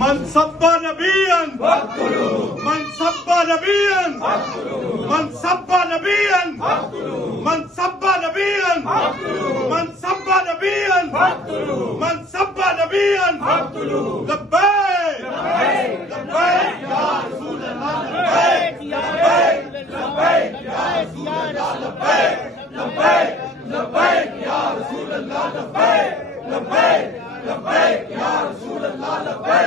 من سب نبيا من سب نبيا من سب نبيا من سب نبيا من سب نبيا من سب نبيا لبيك لبيك يا رسول الله لبيك لبيك يا رسول الله لبيك لبيك لبيك يا رسول الله لبيك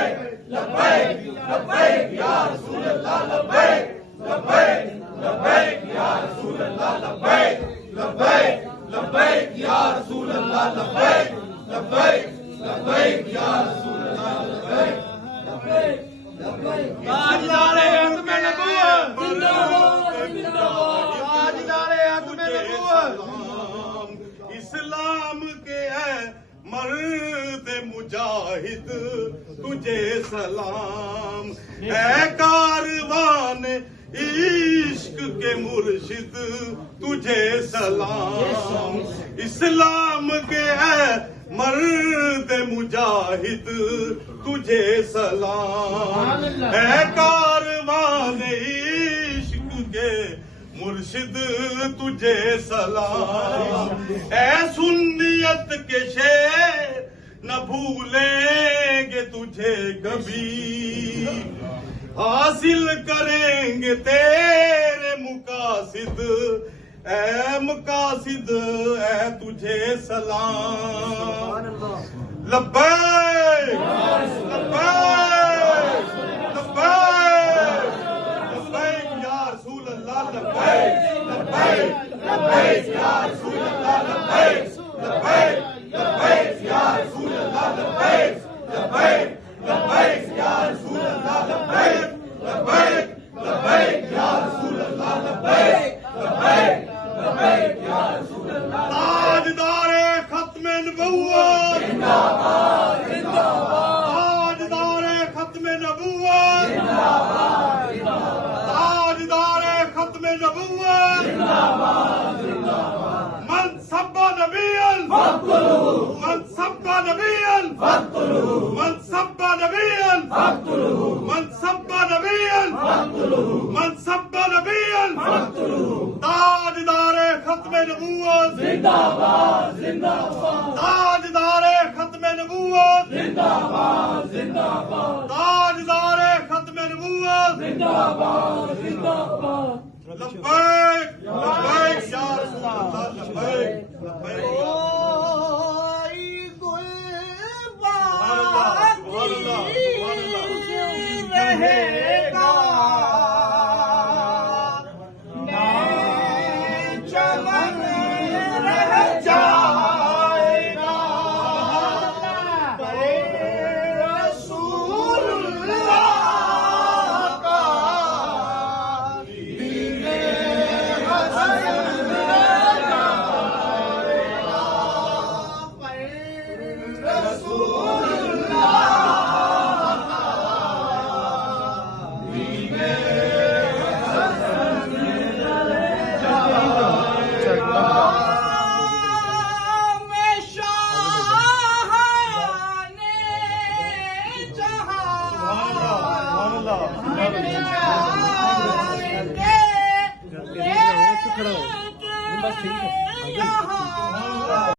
لبيك لبيك يا رسول الله لبيك لبيك لبيك يا رسول الله لبيك لبيك لبيك يا رسول الله لبيك لبيك لبيك يا رسول الله لبيك لبيك لبيك يا رسول الله لبيك لبيك لبيك تاجدار ختم نبوت تاجدار ختم نبوت اسلام کے ہے مرد مجاہد تجھے سلام اے کاروان عشق کے مرشد تجھے سلام اسلام کے ہے مرد مجاہد تجھے سلام اے کاروان عشق کے مرشد تجھے سلام اے سنیت کے شیر نہ بھولیں گے تجھے کبھی حاصل کریں گے تیرے مقاصد اے مقاصد اے تجھے سلام لبیک لبیک لبیک لبیک یا رسول اللہ لبیک لبیک لبیک یا رسول اللہ لبیک لبیک لبیک یا رسول اللہ لبیک لبیک لبیک یا رسول اللہ لبیک لبیک لبیک یا رسول اللہ لبیک لبیک لبیک یا رسول اللہ تاجدار ختم نبوت زندہ باد زندہ باد تاجدار ختم نبوت زندہ باد تاجدار ختم نبوت زندہ باد زندہ باد من سب نبيا فاقتلوه من سب نبيا فاقتلوه من سب نبيا فاقتلوه من سب نبيا فاقتلوه من سب نبيا فاقتلوه تاجدار ختم نبوت زندہ باد زندہ باد تاجدار ختم نبوت زندہ باد زندہ باد تاجدار ختم نبوت زندہ باد زندہ باد لبیک لبیک یا رسول اللہ لبیک لبیک رہے